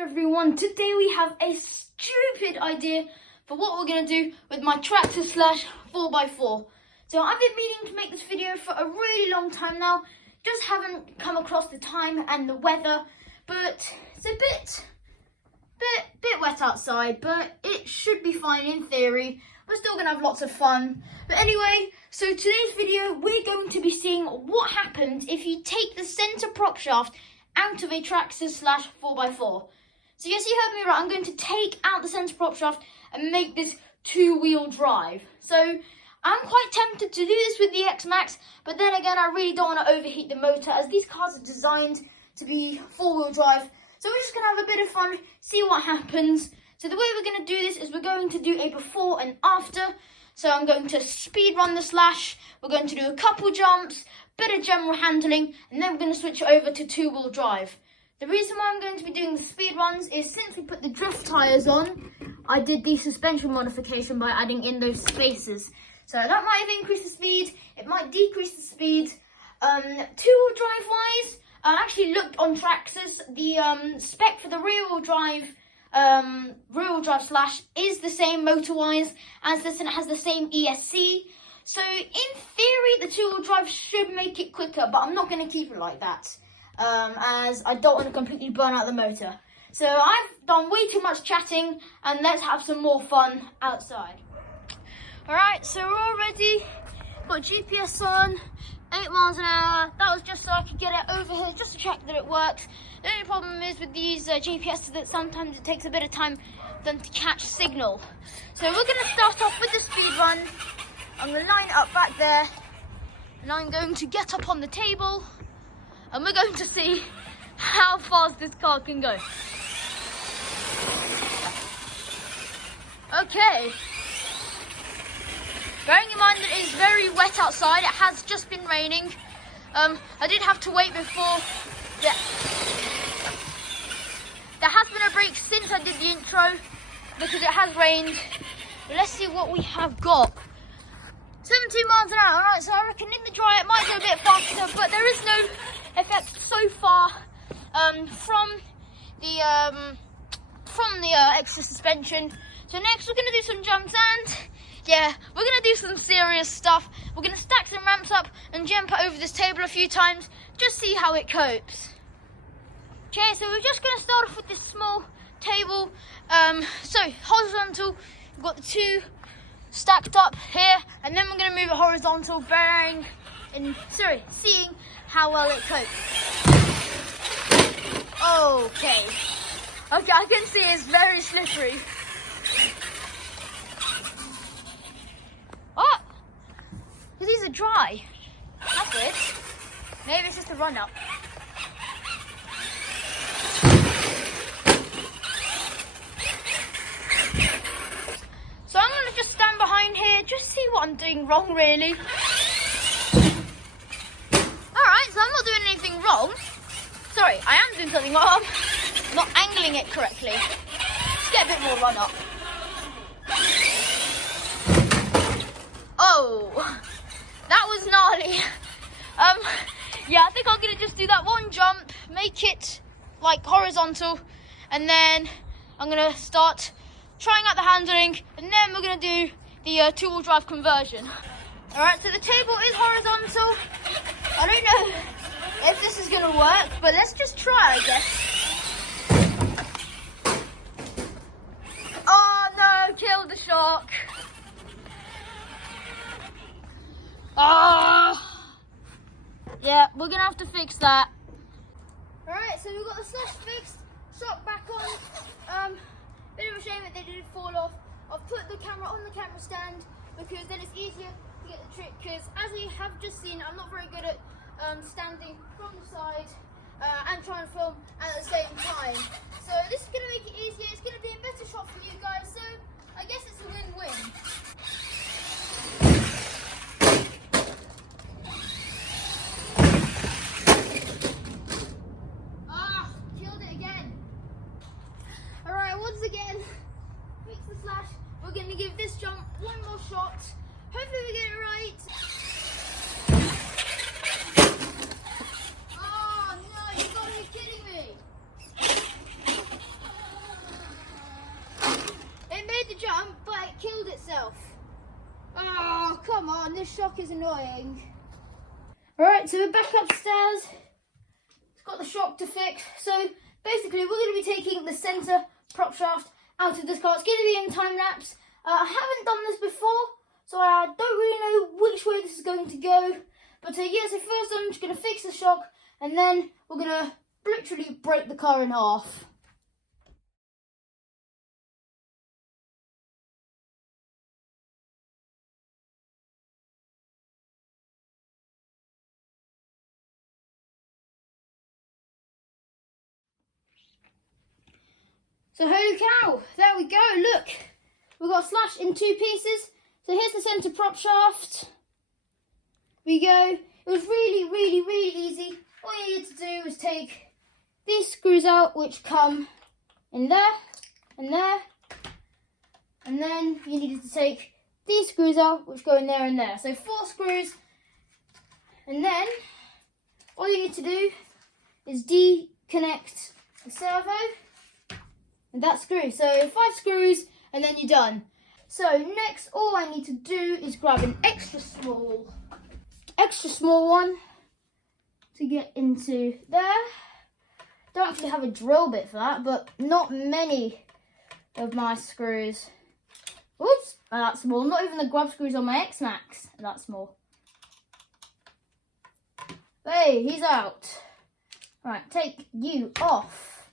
everyone, today we have a stupid idea for what we're going to do with my Traxxas Slash 4x4. So I've been meaning to make this video for a really long time now, just haven't come across the time and the weather, but it's a bit wet outside, but it should be fine in theory. We're still going to have lots of fun. But anyway, so today's video, we're going to be seeing what happens if you take the centre prop shaft out of a Traxxas Slash 4x4. So yes, you heard me right, I'm going to take out the centre prop shaft and make this two-wheel drive. So I'm quite tempted to do this with the X-Max, but then again, I really don't want to overheat the motor as these cars are designed to be four-wheel drive. So we're just going to have a bit of fun, see what happens. So the way we're going to do this is we're going to do a before and after. So I'm going to speed run the Slash, we're going to do a couple jumps, bit of general handling, and then we're going to switch it over to two-wheel drive. The reason why I'm going to be doing the speed runs is since we put the drift tyres on, I did the suspension modification by adding in those spacers. So that might have increased the speed, it might decrease the speed. Two-wheel drive wise, I actually looked on Traxxas, the spec for the rear-wheel drive Slash is the same motor-wise as this, and it has the same ESC. So in theory, the two-wheel drive should make it quicker, but I'm not going to keep it like that, as I don't want to completely burn out the motor. So I've done way too much chatting, and let's have some more fun outside. Alright, so we're all ready. Got GPS on, 8 miles an hour. That was just so I could get it over here, just to check that it works. The only problem is with these GPSs that sometimes it takes a bit of time for them to catch signal. So we're going to start off with the speed run. I'm going to line it up back there, and I'm going to get up on the table, and we're going to see how fast this car can go. Okay. Bearing in mind that it is very wet outside, it has just been raining. I did have to wait before. There has been a break since I did the intro because it has rained. But let's see what we have got. 17 miles an hour, alright, so I reckon in the dry it might go a bit faster, but there is no effect so far from the extra suspension. So next we're going to do some jumps, and yeah, we're going to do some serious stuff. We're going to stack some ramps up and jump it over this table a few times, just see how it copes. Okay, so we're just going to start off with this small table. So horizontal, we've got the two stacked up here, and then we're going to move it horizontal, seeing how well it copes. Okay, I can see it's very slippery. Oh, these are dry. That's weird. Maybe it's just a run up. So I'm going to just stand behind here, just see what I'm doing wrong, really. Alright, so I'm not doing anything wrong. Sorry, I am doing something wrong. I'm not angling it correctly. Let's get a bit more run up. Oh, that was gnarly. Yeah, I think I'm going to just do that one jump, make it like horizontal, and then I'm going to start trying out the handling, and then we're going to do the two-wheel drive conversion. Alright, so the table is horizontal. I don't know if this is going to work, but let's just try, I guess. Oh no, killed the shark. Yeah, we're going to have to fix that. Alright, so we've got the Slash fixed, shock back on. Bit of a shame that they didn't fall off. I've put the camera on the camera stand because then it's easier to get the trick, because as we have just seen, I'm not very good at standing from the side and trying to film at the same time. So this is going to make it easier, it's going to be a better shot for you guys, so I guess it's a win-win. Once again, fix the Slash. We're going to give this jump one more shot. Hopefully we get it right. Oh no, you gotta be kidding me. jump, but it killed itself. Oh, come on, this shock is annoying. Alright, so we're back upstairs. It's got the shock to fix. So basically, we're going to be taking the centre prop shaft out of this car. It's going to be in time lapse. I haven't done this before, so I don't really know which way this is going to go. But yeah, so first I'm just going to fix the shock, and then we're going to literally break the car in half. So holy cow, there we go, look. We've got Slash in 2 pieces. So here's the centre prop shaft. We go. It was really easy. All you need to do is take these screws out, which come in there and there. And then you needed to take these screws out, which go in there and there. So 4 screws. And then all you need to do is deconnect the servo. And that screw. So 5 screws and then you're done. So next all I need to do is grab an extra small one to get into there. Don't actually have a drill bit for that, but not many of my screws. Oops, are that small. Not even the grub screws on my X-Max are that small. Hey, he's out. Right, take you off.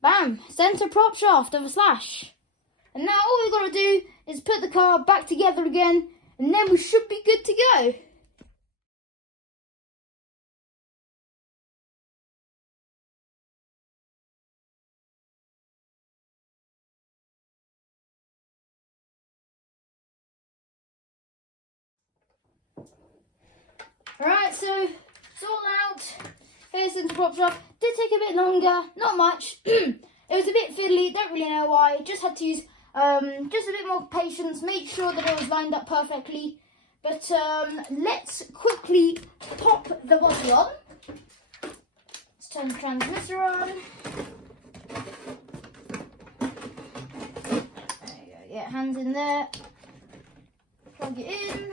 Bam! Centre prop shaft of a Slash. And now all we've got to do is put the car back together again, and then we should be good to go. Alright, so it's all out. Here's the prop shaft. Did take a bit longer, not much. It was a bit fiddly, don't really know why. Just had to use just a bit more patience, make sure that it was lined up perfectly. But let's quickly pop the body on. Let's turn the transmitter on. There you go, yeah, hands in there. Plug it in.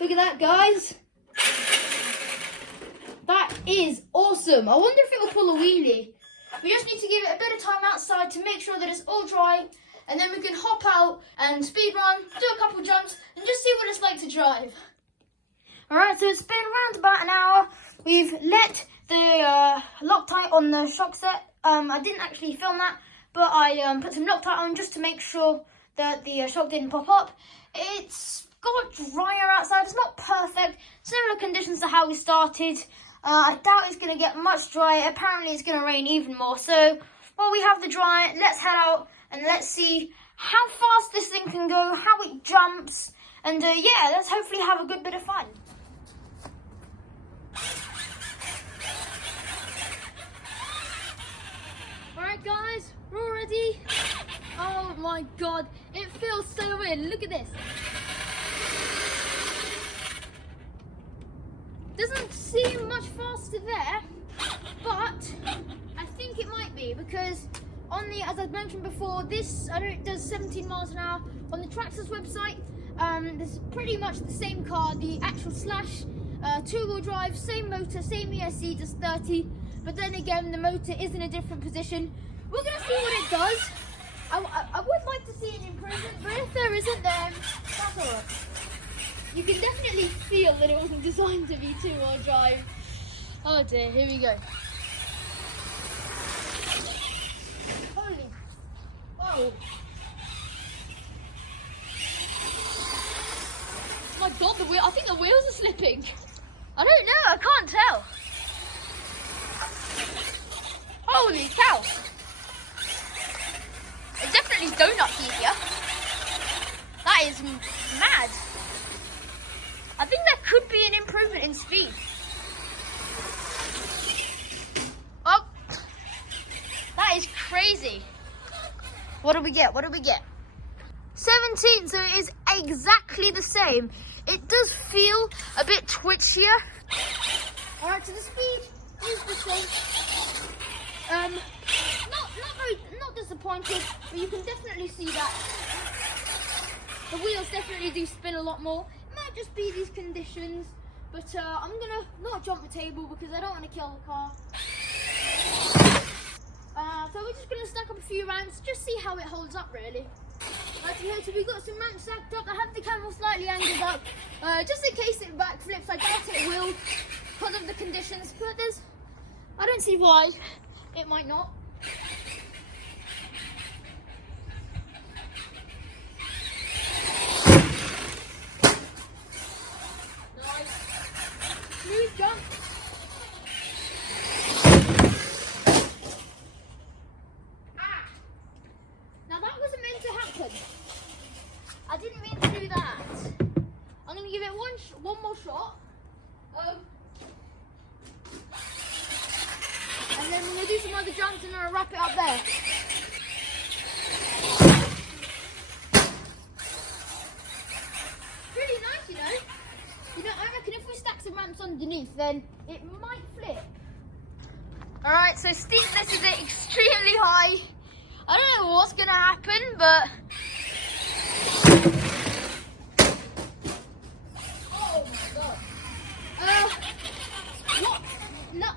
Look at that, guys. That is awesome. I wonder if it will pull a wheelie. We just need to give it a bit of time outside to make sure that it's all dry, and then we can hop out and speed run, do a couple jumps, and just see what it's like to drive. Alright, so it's been around about an hour. We've let the Loctite on the shock set. I didn't actually film that, but I put some Loctite on just to make sure that the shock didn't pop up. It's got drier outside. It's not perfect. Similar conditions to how we started. I doubt it's going to get much drier. Apparently it's going to rain even more. So while we have the dry, let's head out and let's see how fast this thing can go, how it jumps, and yeah, let's hopefully have a good bit of fun. Alright guys, we're all ready. Oh my god, it feels so weird. Look at this. Doesn't seem much faster there, but I think it might be, because on the, as I mentioned before, this it does 17 miles an hour. On the Traxxas website, this is pretty much the same car, the actual Slash, 2-wheel drive, same motor, same ESC, does 30, but then again the motor is in a different position. We're going to see what it does. I would like to see an improvement, but if there isn't, then that's alright. You can definitely feel that it wasn't designed to be 2-wheel drive. Oh dear, here we go. Holy, oh. My god, the wheel, I think the wheels are slipping. I don't know, I can't tell. Holy cow. It's definitely donut easier. That is mad. I think there could be an improvement in speed. Oh, that is crazy. What do we get? What do we get? 17, so it is exactly the same. It does feel a bit twitchier, Alright, so the speed is the same. Not disappointed, but you can definitely see that the wheels definitely do spin a lot more. It might just be these conditions, but I'm gonna not jump the table because I don't want to kill the car. So we're just gonna stack up a few ramps, just see how it holds up really. So we've got some ramps stacked up. I have the camera slightly angled up, just in case it backflips. I doubt it will because of the conditions, but I don't see why it might not. Nice. Smooth jump. Now that wasn't meant to happen. I didn't mean to do that. I'm going to give it one more shot. And then we're going to do some other jumps and then wrap it up there. Pretty nice, you know. I reckon if we stack some ramps underneath, then it might flip. Alright, so steepness is extremely high. I don't know what's going to happen, but... Oh my god. What? No,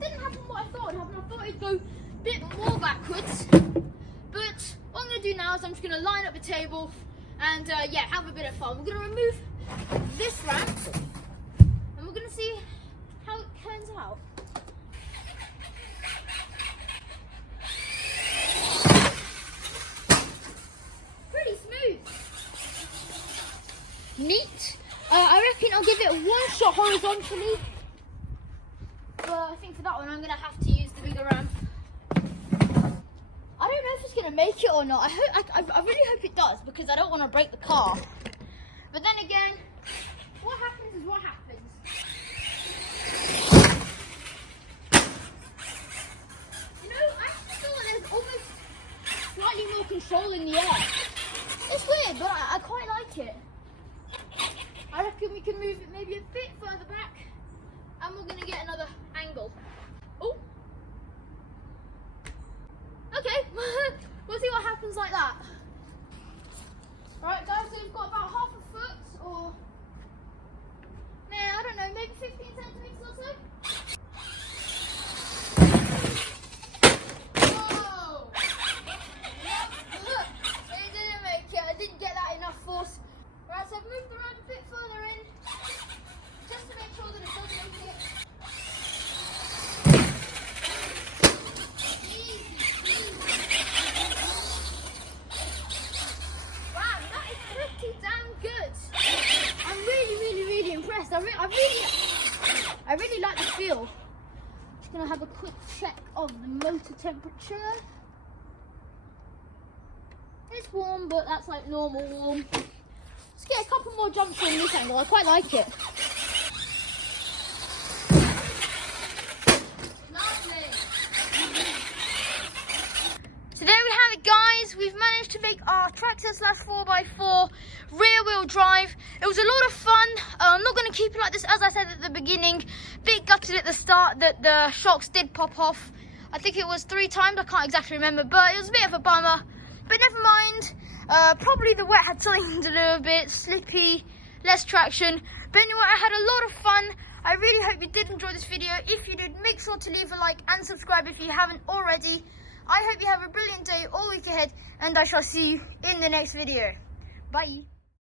didn't happen what I thought would happen. I thought it'd go a bit more backwards. But what I'm going to do now is I'm just going to line up the table and yeah, have a bit of fun. We're going to remove this ramp and we're going to see how it turns out. Pretty smooth. Neat. I reckon I'll give it one shot horizontally. But I think for that one I'm going to have to use the bigger ramp. I don't know if it's going to make it or not. I really hope it does because I don't want to break the car. But then again, what happens is what happens. You know, I actually feel like there's almost slightly more control in the air. It's weird, but I quite like it. I reckon we can move it maybe a bit further back and we're going to get another angle. Oh. Okay, we'll see what happens like that. Alright guys, so we've got about half a foot or, I don't know, maybe 15 centimetres or so. Whoa! Look, it didn't make it, I didn't get that enough force. Right, so I've moved around a bit further in, just to make sure that it does make it. Wow, that is pretty damn good. I'm really impressed. I really like the feel. Just gonna have a quick check of the motor temperature. It's warm, but that's like normal warm. Let's get a couple more jumps from this angle. I quite like it. Lovely. So there we have it, guys. We've managed to make our Traxxas Slash 4x4 rear wheel drive. It was a lot of fun. I'm not going to keep it like this, as I said at the beginning. Bit gutted at the start that the shocks did pop off. I think it was 3 times. I can't exactly remember, but it was a bit of a bummer. But never mind. Probably the wet had something to do with it, slippy, less traction. But anyway, I had a lot of fun. I really hope you did enjoy this video. If you did, make sure to leave a like and subscribe if you haven't already. I hope you have a brilliant day all week ahead, and I shall see you in the next video. Bye.